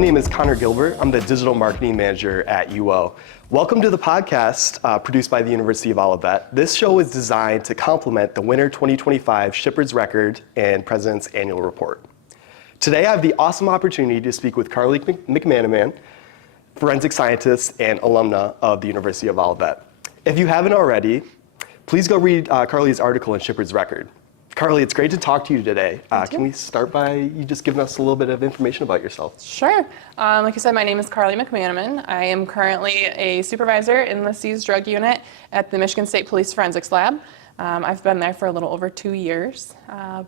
name is Connor Gilbert. I'm the Digital Marketing Manager at UO. Welcome to the podcast produced by the University of Olivet. This show is designed to complement the Winter 2025 Shipherd's Record and President's Annual Report. Today, I have the awesome opportunity to speak with Karlie McManaman, forensic scientist and alumna of the University of Olivet. If you haven't already, please go read Karlie's article in Shipherd's Record. Karlie, it's great to talk to you today. Can we start by you just giving us a little bit of information about yourself? Sure. Like you said, my name is Karlie McManaman. I am currently a supervisor in the seized drug unit at the Michigan State Police Forensics Lab. I've been there for a little over 2 years.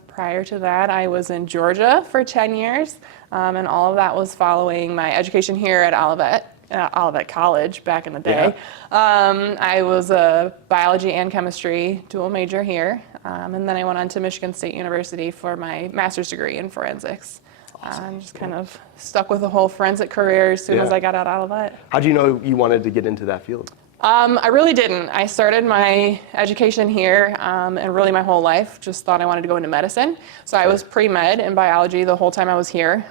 Prior to that, I was in Georgia for 10 years, and all of that was following my education here at Olivet College back in the day. Yeah. I was a biology and chemistry dual major here, and then I went on to Michigan State University for my master's degree in forensics. Awesome. Just kind of stuck with the whole forensic career as soon as I got out of Olivet. How did you know you wanted to get into that field? I really didn't. I started my education here, and really my whole life just thought I wanted to go into medicine. So I was pre-med in biology the whole time I was here.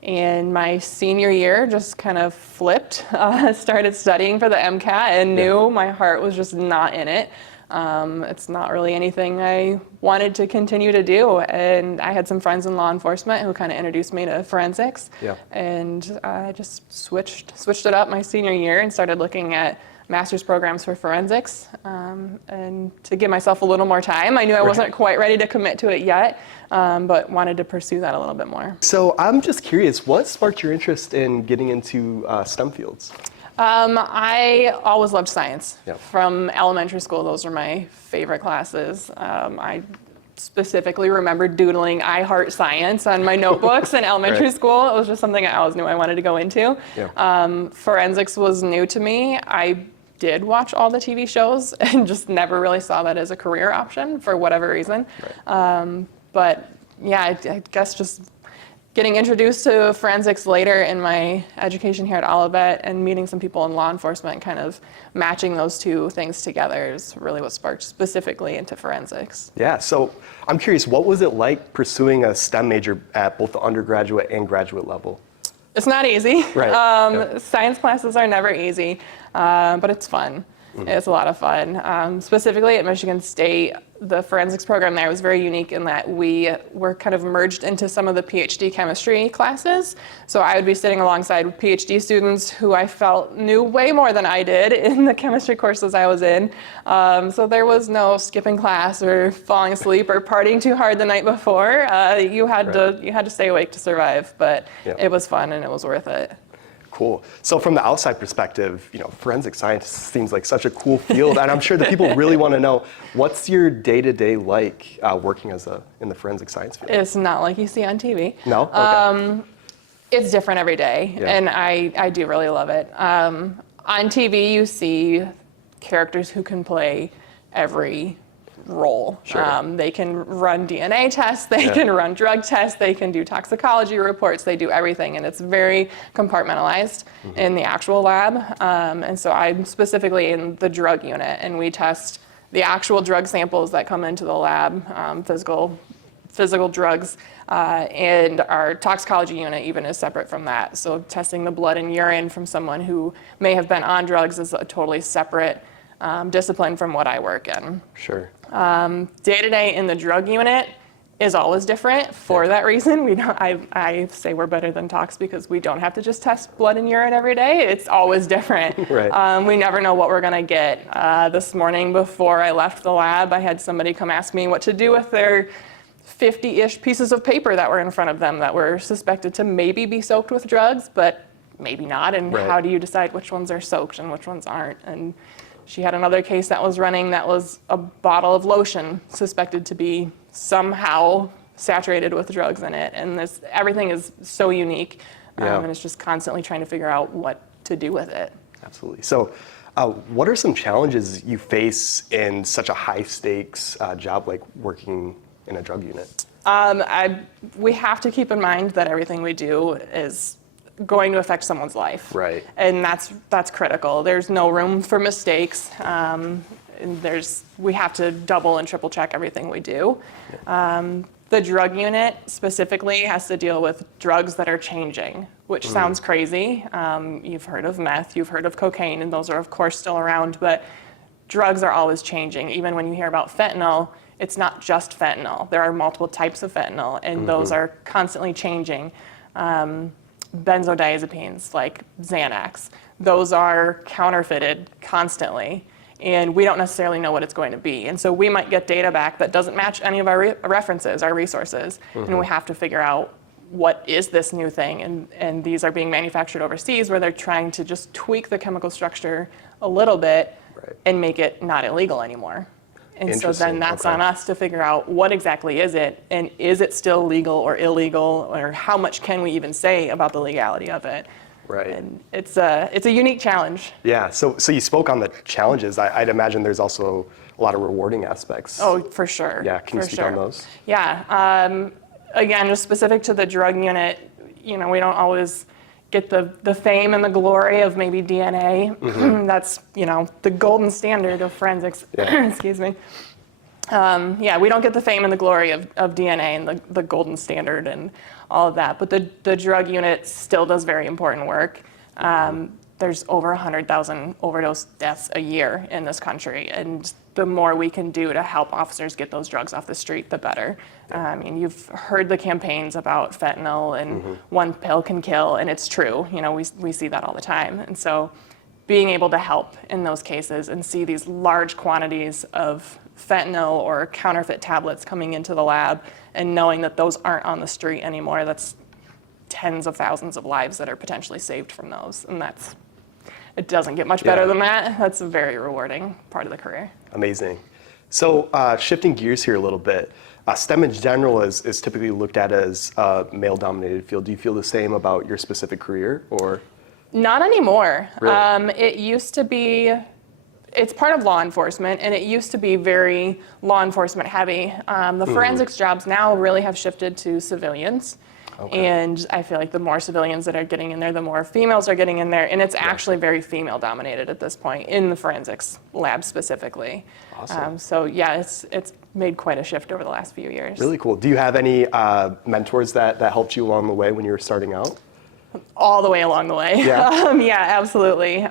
In my senior year, just kind of flipped, started studying for the MCAT and knew my heart was just not in it. It's not really anything I wanted to continue to do. And I had some friends in law enforcement who kind of introduced me to forensics. Yeah. And I just switched it up my senior year and started looking at master's programs for forensics, and to give myself a little more time. I knew I wasn't quite ready to commit to it yet, but wanted to pursue that a little bit more. So I'm just curious, what sparked your interest in getting into STEM fields? I always loved science. Yep. From elementary school, those were my favorite classes. I specifically remember doodling I Heart Science on my notebooks in elementary school. It was just something I always knew I wanted to go into. Yeah. Forensics was new to me. I did watch all the TV shows and just never really saw that as a career option for whatever reason. Right. But yeah, I guess just getting introduced to forensics later in my education here at Olivet and meeting some people in law enforcement, kind of matching those two things together is really what sparked specifically into forensics. Yeah, so I'm curious, what was it like pursuing a STEM major at both the undergraduate and graduate level? It's not easy. Right. Science classes are never easy, but it's fun. Mm-hmm. It's a lot of fun. Specifically at Michigan State, the forensics program there was very unique in that we were kind of merged into some of the PhD chemistry classes. So I would be sitting alongside PhD students who I felt knew way more than I did in the chemistry courses I was in. So there was no skipping class or falling asleep or partying too hard the night before. You had to stay awake to survive, but it was fun and it was worth it. Cool. So from the outside perspective, forensic science seems like such a cool field, and I'm sure that people really want to know, what's your day-to-day like working in the forensic science field? It's not like you see on TV. No? Okay. It's different every day, and I do really love it. On TV, you see characters who can play every role. Sure. They can run DNA tests, they can run drug tests, they can do toxicology reports, they do everything, and it's very compartmentalized in the actual lab. And so I'm specifically in the drug unit, and we test the actual drug samples that come into the lab, physical drugs, and our toxicology unit even is separate from that. So testing the blood and urine from someone who may have been on drugs is a totally separate discipline from what I work in. Sure. Day-to-day in the drug unit is always different for that reason. I say we're better than tox because we don't have to just test blood and urine every day. It's always different. Right. We never know what we're going to get. This morning before I left the lab, I had somebody come ask me what to do with their 50-ish pieces of paper that were in front of them that were suspected to maybe be soaked with drugs, but maybe not. And how do you decide which ones are soaked and which ones aren't? And she had another case that was running that was a bottle of lotion suspected to be somehow saturated with drugs in it. And everything is so unique, and it's just constantly trying to figure out what to do with it. Absolutely. So what are some challenges you face in such a high-stakes job like working in a drug unit? We have to keep in mind that everything we do is going to affect someone's life. Right. And that's critical. There's no room for mistakes. And we have to double and triple check everything we do. The drug unit specifically has to deal with drugs that are changing, which sounds crazy. You've heard of meth, you've heard of cocaine, and those are of course still around, but drugs are always changing. Even when you hear about fentanyl, it's not just fentanyl. There are multiple types of fentanyl, and those are constantly changing. Benzodiazepines like Xanax, those are counterfeited constantly, and we don't necessarily know what it's going to be. And so we might get data back that doesn't match any of our references, our resources, and we have to figure out what is this new thing. And these are being manufactured overseas where they're trying to just tweak the chemical structure a little bit and make it not illegal anymore. And so then that's on us to figure out what exactly is it, and is it still legal or illegal, or how much can we even say about the legality of it? Right. And it's a unique challenge. Yeah, so you spoke on the challenges. I'd imagine there's also a lot of rewarding aspects. Oh, for sure. Yeah, can you speak on those? Yeah, again, just specific to the drug unit, we don't always get the fame and the glory of maybe DNA. That's, the golden standard of forensics, excuse me. We don't get the fame and the glory of DNA and the golden standard and all of that, but the drug unit still does very important work. There's over 100,000 overdose deaths a year in this country, and the more we can do to help officers get those drugs off the street, the better. I mean, you've heard the campaigns about fentanyl and one pill can kill, and it's true. We see that all the time. And so being able to help in those cases and see these large quantities of fentanyl or counterfeit tablets coming into the lab and knowing that those aren't on the street anymore, that's tens of thousands of lives that are potentially saved from those. And it doesn't get much better than that. That's a very rewarding part of the career. Amazing. So shifting gears here a little bit, STEM in general is typically looked at as a male-dominated field. Do you feel the same about your specific career, or? Not anymore. Really? It used to be, it's part of law enforcement, and it used to be very law enforcement heavy. The forensics jobs now really have shifted to civilians. Okay. And I feel like the more civilians that are getting in there, the more females are getting in there, and it's actually very female dominated at this point in the forensics lab specifically. Awesome. It's made quite a shift over the last few years. Really cool. Do you have any mentors that helped you along the way when you were starting out? All the way along the way. Yeah, Absolutely.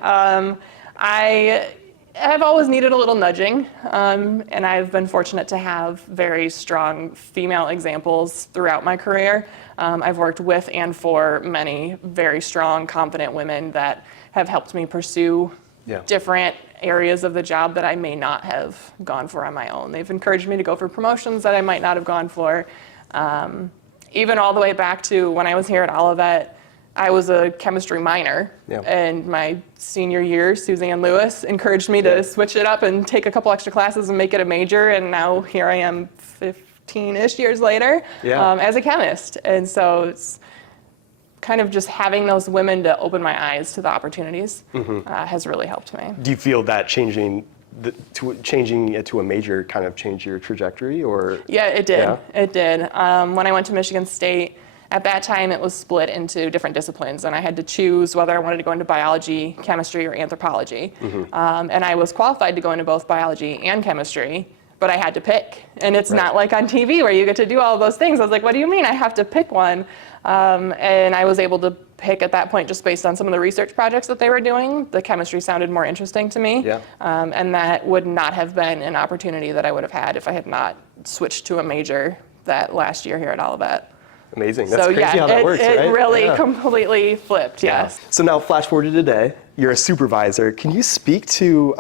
I've always needed a little nudging, and I've been fortunate to have very strong female examples throughout my career. I've worked with and for many very strong, confident women that have helped me pursue different areas of the job that I may not have gone for on my own. They've encouraged me to go for promotions that I might not have gone for. Even all the way back to when I was here at Olivet, I was a chemistry minor, and my senior year, Suzanne Lewis encouraged me to switch it up and take a couple extra classes and make it a major, and now here I am 15-ish years later as a chemist. And so it's kind of just having those women to open my eyes to the opportunities has really helped me. Do you feel that changing it to a major kind of changed your trajectory, or? Yeah, it did. Yeah. It did. When I went to Michigan State, at that time, it was split into different disciplines, and I had to choose whether I wanted to go into biology, chemistry, or anthropology. And I was qualified to go into both biology and chemistry, but I had to pick. And it's not like on TV where you get to do all of those things. I was like, what do you mean I have to pick one? And I was able to pick at that point just based on some of the research projects that they were doing. The chemistry sounded more interesting to me. And that would not have been an opportunity that I would have had if I had not switched to a major that last year here at Olivet. Amazing. That's crazy how that works, right? It really completely flipped, yes. So now flash forward to today. You're a supervisor. Can you speak to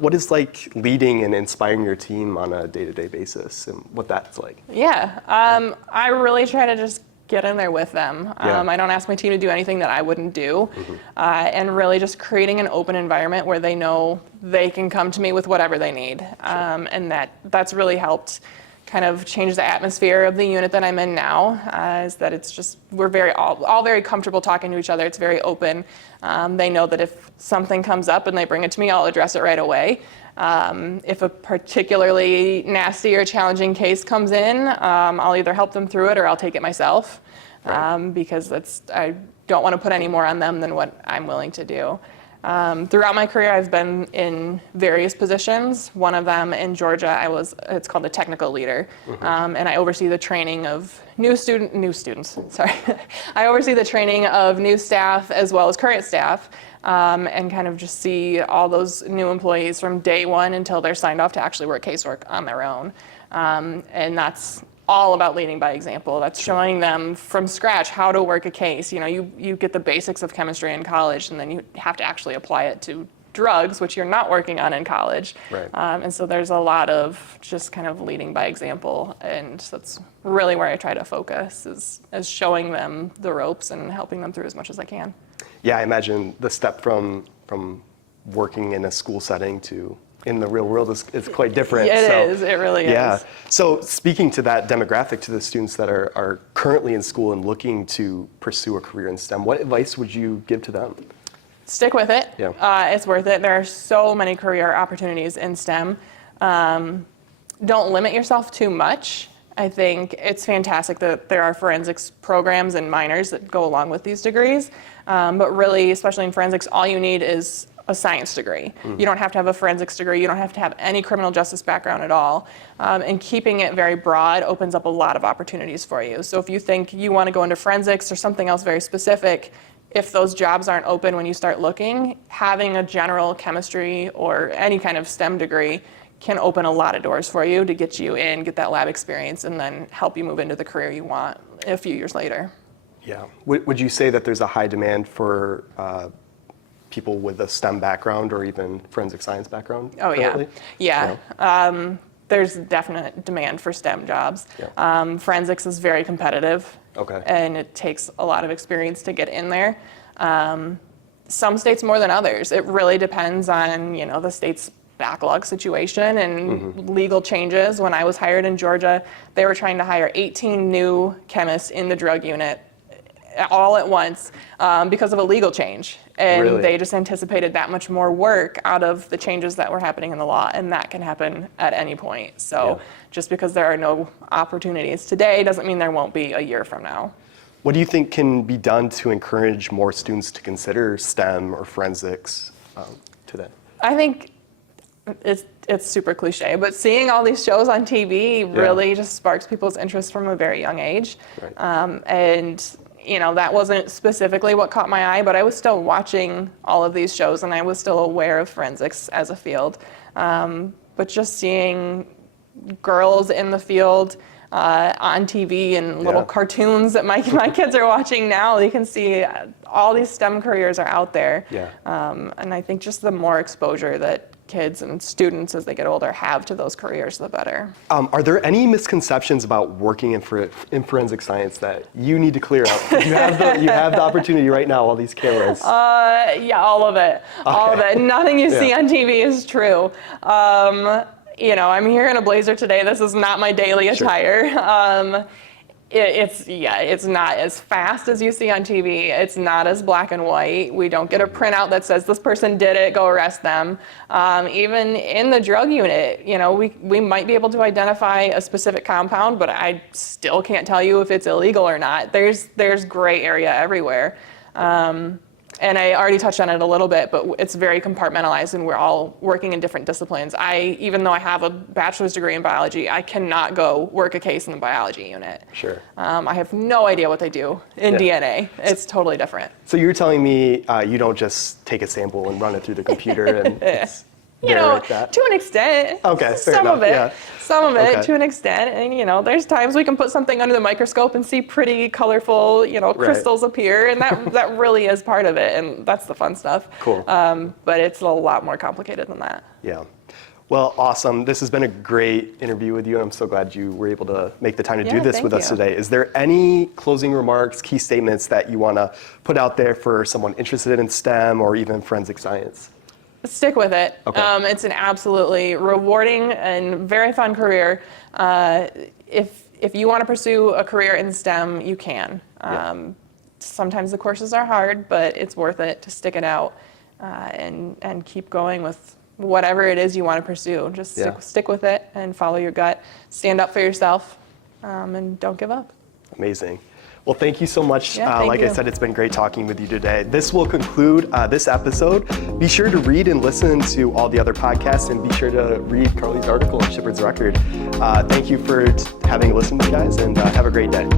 what it's like leading and inspiring your team on a day-to-day basis and what that's like? Yeah. I really try to just get in there with them. I don't ask my team to do anything that I wouldn't do. And really just creating an open environment where they know they can come to me with whatever they need. And that's really helped kind of change the atmosphere of the unit that I'm in now, is that it's just, we're all very comfortable talking to each other. It's very open. They know that if something comes up and they bring it to me, I'll address it right away. If a particularly nasty or challenging case comes in, I'll either help them through it or I'll take it myself, because I don't want to put any more on them than what I'm willing to do. Throughout my career, I've been in various positions. One of them in Georgia, it's called a technical leader, and I oversee the training of new students, sorry. I oversee the training of new staff as well as current staff, and kind of just see all those new employees from day one until they're signed off to actually work casework on their own. And that's all about leading by example. That's showing them from scratch how to work a case. You get the basics of chemistry in college, and then you have to actually apply it to drugs, which you're not working on in college. Right. And so there's a lot of just kind of leading by example, and that's really where I try to focus, is showing them the ropes and helping them through as much as I can. Yeah, I imagine the step from working in a school setting to in the real world is quite different. It is, it really yeah. is. So speaking to that demographic, to the students that are currently in school and looking to pursue a career in STEM, what advice would you give to them? Stick with it. Yeah. It's worth it. There are so many career opportunities in STEM. Don't limit yourself too much. I think it's fantastic that there are forensics programs and minors that go along with these degrees. But really, especially in forensics, all you need is a science degree. You don't have to have a forensics degree. You don't have to have any criminal justice background at all. And keeping it very broad opens up a lot of opportunities for you. So if you think you want to go into forensics or something else very specific, if those jobs aren't open when you start looking, having a general chemistry or any kind of STEM degree can open a lot of doors for you to get you in, get that lab experience, and then help you move into the career you want a few years later. Yeah. Would you say that there's a high demand for people with a STEM background or even forensic science background? Oh, currently? yeah. There's definite demand for STEM jobs. Yeah. Forensics is very competitive. Okay. And it takes a lot of experience to get in there. Some states more than others. It really depends on, the state's backlog situation and legal changes. When I was hired in Georgia, they were trying to hire 18 new chemists in the drug unit all at once because of a legal change. And Really? They just anticipated that much more work out of the changes that were happening in the law, and that can happen at any point. So just because there are no opportunities today doesn't mean there won't be a year from now. What do you think can be done to encourage more students to consider STEM or forensics today? I think it's super cliche, but seeing all these shows on TV really just sparks people's interest from a very young age. Right. And that wasn't specifically what caught my eye, but I was still watching all of these shows and I was still aware of forensics as a field. But just seeing girls in the field on TV and little cartoons that my kids are watching now, you can see all these STEM careers are out there. Yeah. And I think just the more exposure that kids and students as they get older have to those careers, the better. Are there any misconceptions about working in forensic science that you need to clear up? You have the opportunity right now, all these cameras. Yeah, all of it. Okay. All of it. Nothing you see on TV is true. I'm here in a blazer today. This is not my daily attire. It's not as fast as you see on TV. It's not as black and white. We don't get a printout that says this person did it, go arrest them. Even in the drug unit, we might be able to identify a specific compound, but I still can't tell you if it's illegal or not. There's gray area everywhere. And I already touched on it a little bit, but it's very compartmentalized and we're all working in different disciplines. Even though I have a bachelor's degree in biology, I cannot go work a case in the biology unit. Sure. I have no idea what they do in DNA. It's totally different. So you're telling me you don't just take a sample and run it through the computer and it's like that? To an extent. Okay, fair some enough. of it. Yeah. Some of it Okay. to an extent. And there's times we can put something under the microscope and see pretty colorful, crystals appear, and that really is part of it, and that's the fun stuff. Cool. But it's a lot more complicated than that. Yeah. Well, awesome. This has been a great interview with you, and I'm so glad you were able to make the time to do this with us today. Is there any closing remarks, key statements that you want to put out there for someone interested in STEM or even forensic science? Stick with it. Okay. It's an absolutely rewarding and very fun career. If you want to pursue a career in STEM, you can. Sometimes the courses are hard, but it's worth it to stick it out and keep going with whatever it is you want to pursue. Just stick with it and follow your gut. Stand up for yourself and don't give up. Amazing. Well, thank you so much. Yeah, thank like you. I said, it's been great talking with you today. This will conclude this episode. Be sure to read and listen to all the other podcasts, and be sure to read Karlie's article on Shipherd's Record. Thank you for having listened, guys, and have a great day.